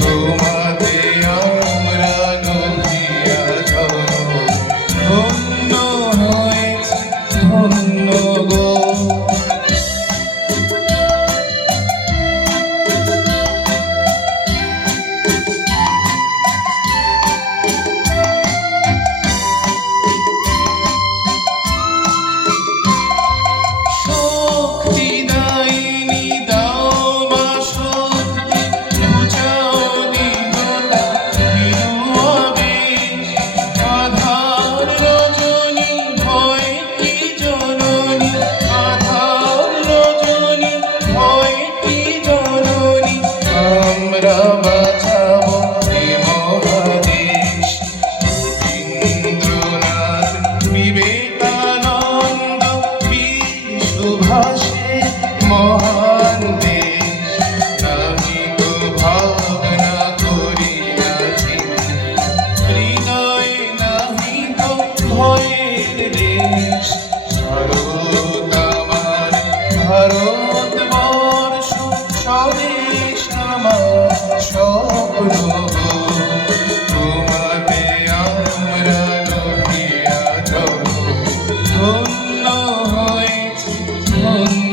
তোমাতে আমরা নদিয়া আমরা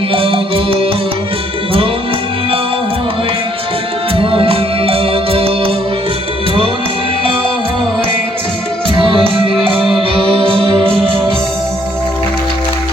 গো